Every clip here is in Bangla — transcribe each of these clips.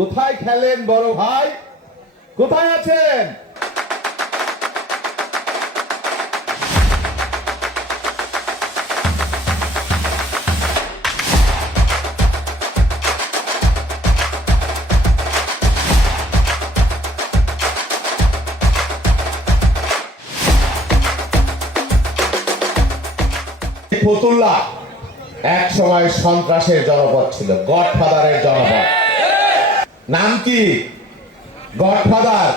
কোথায় খেলেন বড় ভাই? কোথায় আছেন? ফতুল্লা এক সময় সন্ত্রাসের জনপদ ছিল, গডফাদারের জনপদ। নাম কি? গডফাদার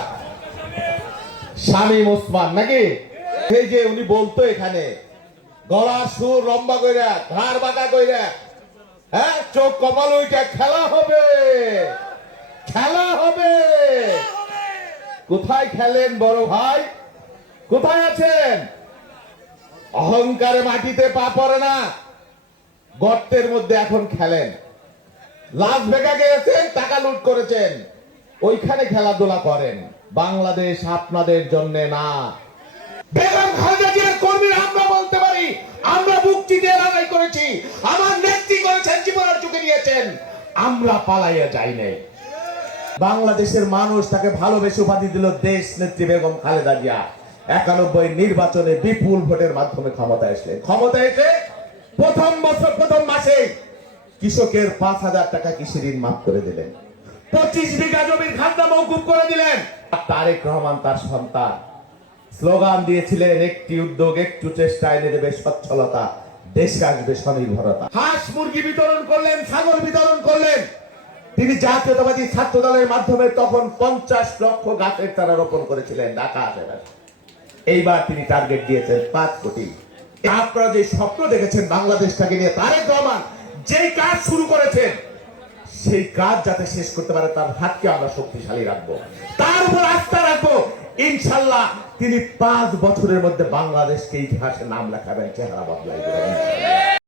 শামীম ওসমান নাকি? এই যে উনি বলতো এখানে গলার সুর লম্বা কইরা, ঘাড় বাঁকা কইরা, হ্যাঁ, চোখ কপাল ওইটা, খেলা হবে, খেলা হবে। কোথায় খেলেন বড় ভাই? কোথায় আছেন? অহংকারে মাটিতে পা পড়ে না, গর্তের মধ্যে এখন খেলেন। লাস ভেগা গিয়েছেন, টাকা লুট করেছেন, ওইখানে খেলাধুলা করেন। বাংলাদেশ আপনাদের জন্য না। বেগম খালেদা জিয়ার কর্মীরা আমরা বলতে পারি, আমরা বুক চিতিয়ে লড়াই করেছি, আমার নেত্রী করেছেন, জীবনের ঝুঁকি নিয়েছেন, আমরা পালাইয়া যাই নাই। বাংলাদেশের মানুষ তাকে ভালোবেসে উপাধি দিল দেশ নেত্রী বেগম খালেদা জিয়া। 91 নির্বাচনে বিপুল ভোটের মাধ্যমে ক্ষমতায় এসে প্রথম বছর প্রথম মাসে কৃষকের 5,000 টাকা কৃষি ঋণ মাফ করে দিলেন, 25 বিঘা জমির খাজনা মওকুফ করে দিলেন। তারেক রহমান তার সন্তান স্লোগান দিয়েছিলেন, একটি উদ্যোগ একটু চেষ্টা এনে দেবে সচ্ছলতা, দেশে আসবে স্বনির্ভরতা। হাঁস মুরগি বিতরণ করলেন, ছাগল বিতরণ করলেন। তিনি জাতীয়তাবাদী ছাত্র দলের মাধ্যমে তখন 50 লক্ষ গাছের চারা রোপণ করেছিলেন ঢাকা আশেপাশে। এইবার তিনি টার্গেট দিয়েছেন 5 কোটি। আপনারা যে স্বপ্ন দেখেছেন বাংলাদেশটাকে নিয়ে, তারেক রহমান যেই কাজ শুরু করেছেন সেই কাজ যাতে শেষ করতে পারে তার হাতকে আমরা শক্তিশালী রাখবো, তার উপর আস্থা রাখবো। ইনশাল্লাহ তিনি 5 বছরের মধ্যে বাংলাদেশকে ইতিহাসে নাম লেখাবেন, চেহারা বদলাই দেবেন।